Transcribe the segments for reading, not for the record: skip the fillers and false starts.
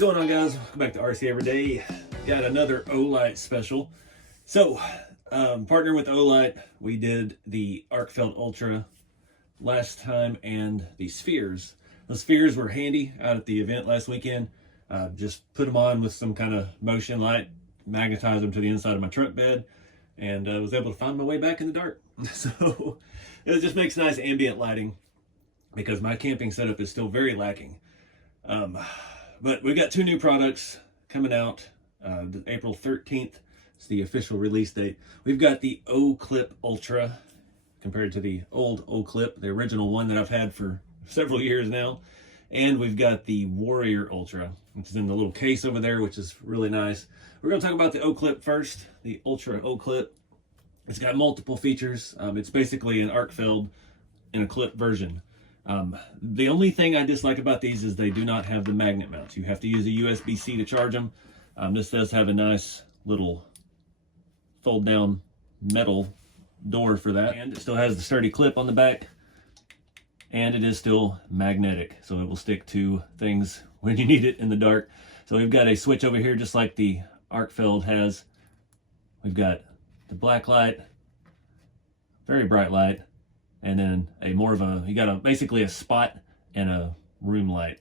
going on, guys? Welcome back to RC Everyday. Got another Olight special. So, partnering with Olight, we did the Arcfelt Ultra last time and the spheres. The spheres were handy out at the event last weekend. Just put them on with some kind of motion light, magnetize them to the inside of my truck bed, and I was able to find my way back in the dark. So it just makes nice ambient lighting because my camping setup is still very lacking. But we've got two new products coming out. April 13th is the official release date. We've got the Oclip Ultra compared to the old Oclip, the original one that I've had for several years now. And we've got the Warrior Ultra, which is in the little case over there, which is really nice. We're going to talk about the Oclip first, the Ultra Oclip. It's got multiple features. It's basically an Arcfelt in a clip version. The only thing I dislike about these is they do not have the magnet mounts. You have to use a USB-C to charge them. This does have a nice little fold down metal door for that. And it still has the sturdy clip on the back. And it is still magnetic, so it will stick to things when you need it in the dark. So we've got a switch over here just like the Arcfelt has. We've got the black light, very bright light, and then you got basically a spot and a room light.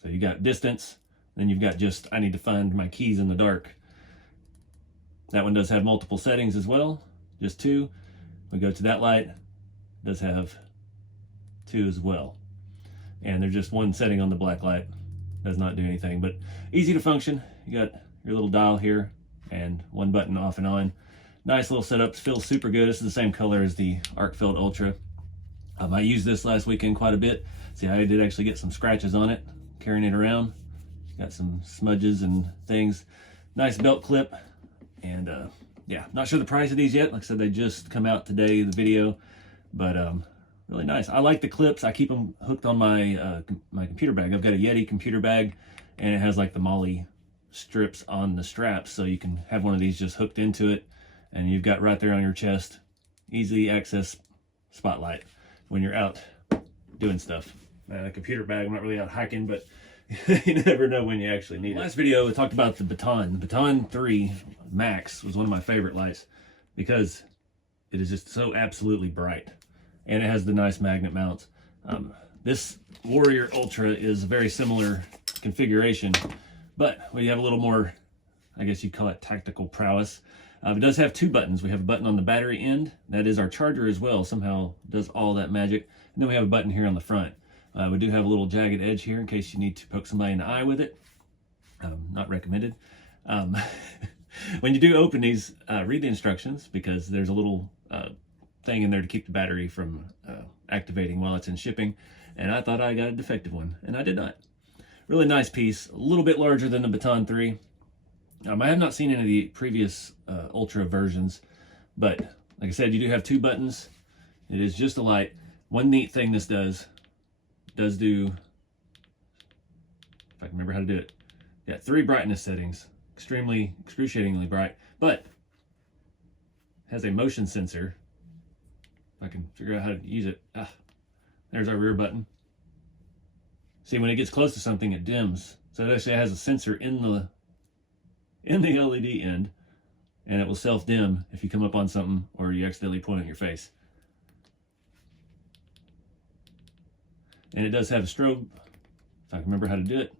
So you got distance, then you've got just, I need to find my keys in the dark. That one does have multiple settings as well, just two. We go to that light, it does have two as well. And there's just one setting on the black light, does not do anything, but easy to function. You got your little dial here and one button off and on. Nice little setup, feels super good. This is the same color as the Arcfelt Ultra. I used this last weekend quite a bit. See, I did actually get some scratches on it, carrying it around. Got some smudges and things. Nice belt clip. And yeah, not sure the price of these yet. Like I said, they just come out today, the video, but really nice. I like the clips. I keep them hooked on my my computer bag. I've got a Yeti computer bag, and it has like the MOLLE strips on the straps, so you can have one of these just hooked into it, and you've got right there on your chest, easy access spotlight when you're out doing stuff. A computer bag, I'm not really out hiking, but you never know when you actually need it. Last video, we talked about the Baton. The Baton 3 Max was one of my favorite lights because it is just so absolutely bright. And it has the nice magnet mounts. This Warrior Ultra is a very similar configuration, but we have a little more, I guess you'd call it tactical prowess. It does have two buttons. We have a button on the battery end. That is our charger as well. Somehow does all that magic. And then we have a button here on the front. We do have a little jagged edge here in case you need to poke somebody in the eye with it. Not recommended. When you do open these, read the instructions because there's a little thing in there to keep the battery from activating while it's in shipping. And I thought I got a defective one, and I did not. Really nice piece, a little bit larger than the Baton 3. I have not seen any of the previous Ultra versions, but like I said, you do have two buttons. It is just a light. One neat thing this does do, if I can remember how to do it, yeah, 3 brightness settings, excruciatingly bright, but has a motion sensor. If I can figure out how to use it. There's our rear button. See, when it gets close to something, it dims. So it actually has a sensor in the LED end, and it will self-dim if you come up on something or you accidentally point at your face. And it does have a strobe, if I can remember how to do it.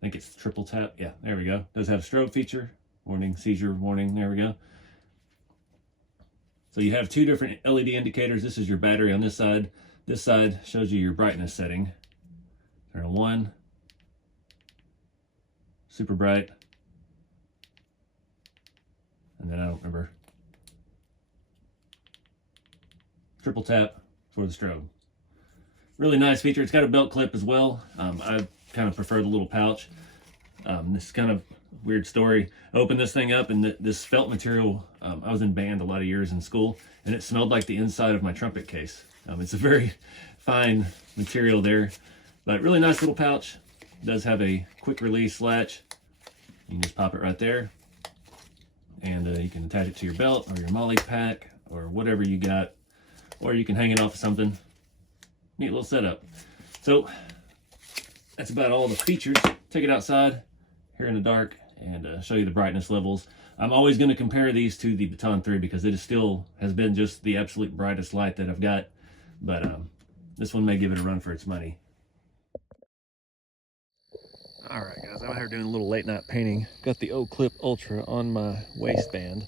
I think it's triple tap. Yeah, there we go. It does have a strobe feature. Warning, seizure warning. There we go. So you have two different LED indicators. This is your battery on this side. This side shows you your brightness setting. Turn on 1. Super bright. And then I don't remember. Triple tap for the strobe. Really nice feature. It's got a belt clip as well. I kind of prefer the little pouch. This is kind of weird story. I opened this thing up, and this felt material, I was in band a lot of years in school, and it smelled like the inside of my trumpet case. It's a very fine material there, but really nice little pouch. It does have a quick release latch. You can just pop it right there, and you can attach it to your belt or your MOLLE pack or whatever you got. or you can hang it off of something. Neat little setup. So that's about all the features. Take it outside here in the dark and show you the brightness levels. I'm always going to compare these to the Baton 3 because it is still has been just the absolute brightest light that I've got. But this one may give it a run for its money. All right, guys, I'm out here doing a little late night painting. Got the Oclip Ultra on my waistband.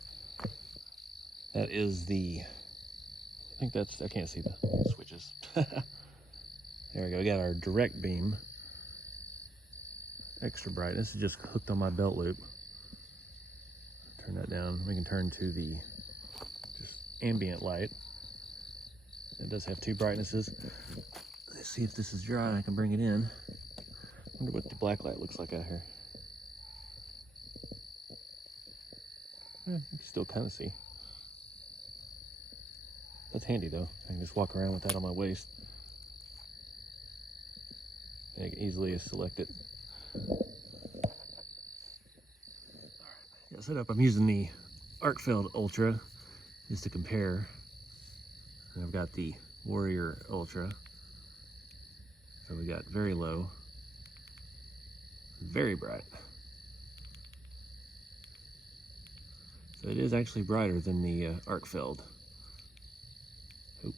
That is the, I think that's, I can't see the switches. There we go, we got our direct beam. Extra brightness, it just hooked on my belt loop. Turn that down, we can turn to the just ambient light. It does have two brightnesses. Let's see if this is dry, I can bring it in. Wonder what the black light looks like out here. You can still kind of see. That's handy though. I can just walk around with that on my waist. I can easily select it. Got set up. I'm using the Oclip Ultra just to compare. And I've got the Warrior Ultra. So we got very low, very bright. So it is actually brighter than the Oclip. Oh.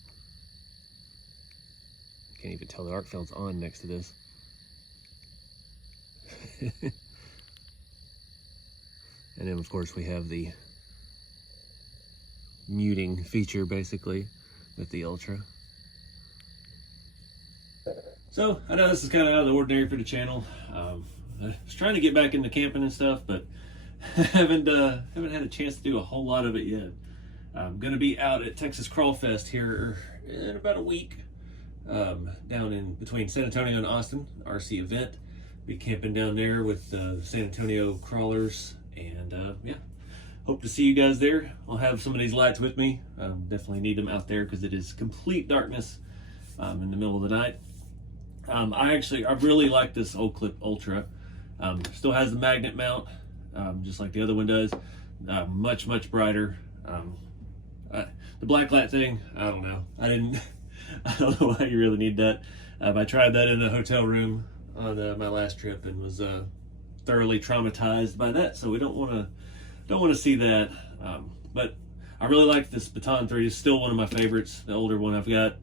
Can't even tell the Oclip's on next to this. And then of course we have the muting feature basically with the Ultra. So I know this is kind of out of the ordinary for the channel. I was trying to get back into camping and stuff, but haven't had a chance to do a whole lot of it yet. I'm gonna be out at Texas Crawl Fest here in about a week, down in between San Antonio and Austin, RC event. Be camping down there with the San Antonio crawlers, and yeah, hope to see you guys there. I'll have some of these lights with me. Definitely need them out there because it is complete darkness in the middle of the night. I really like this Oclip Ultra. Still has the magnet mount, just like the other one does. Much brighter. The black light thing, I don't know. I don't know why you really need that. I tried that in a hotel room on my last trip and was thoroughly traumatized by that. So we don't want to see that. But I really like this Baton 3. It's still one of my favorites, the older one I've got.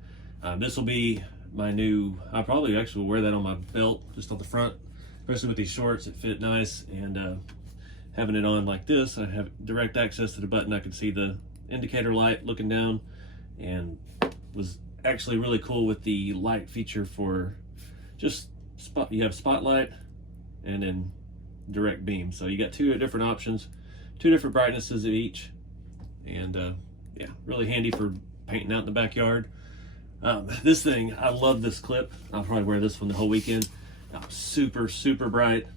This will be my new, I probably actually will wear that on my belt, just on the front, especially with these shorts. It fit nice, and having it on like this, I have direct access to the button. I can see the indicator light looking down, and was actually really cool with the light feature for just spot. You have spotlight and then direct beam. So you got two different options, two different brightnesses of each, and yeah, really handy for painting out in the backyard. This thing, I love this clip. I'll probably wear this one the whole weekend. Super bright.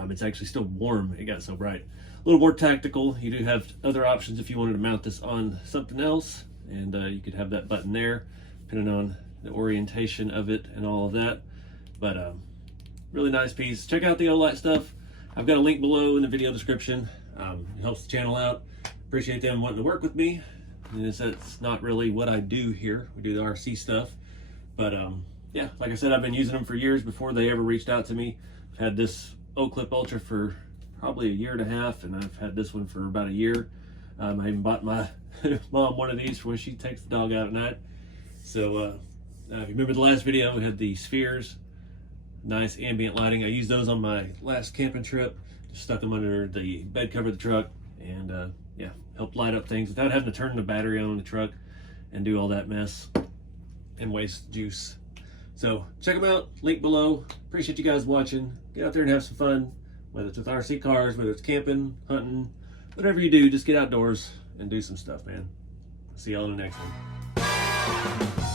It's actually still warm. It got so bright. A little more tactical. You do have other options if you wanted to mount this on something else, and you could have that button there, depending on the orientation of it and all of that. But really nice piece. Check out the Olight stuff. I've got a link below in the video description. It helps the channel out. Appreciate them wanting to work with me. And that's not really what I do here. We do the RC stuff. But yeah, like I said, I've been using them for years before they ever reached out to me. I've had this Oclip Ultra for probably a year and a half, and I've had this one for about a year. I even bought my mom one of these for when she takes the dog out at night. So if you remember the last video, we had the spheres, nice ambient lighting. I used those on my last camping trip. Just stuck them under the bed cover of the truck, and yeah, helped light up things without having to turn the battery on the truck and do all that mess and waste juice. So check them out, link below. Appreciate you guys watching. Get out there and have some fun, whether it's with RC cars, whether it's camping, hunting, whatever you do, just get outdoors and do some stuff, man. See y'all in the next one.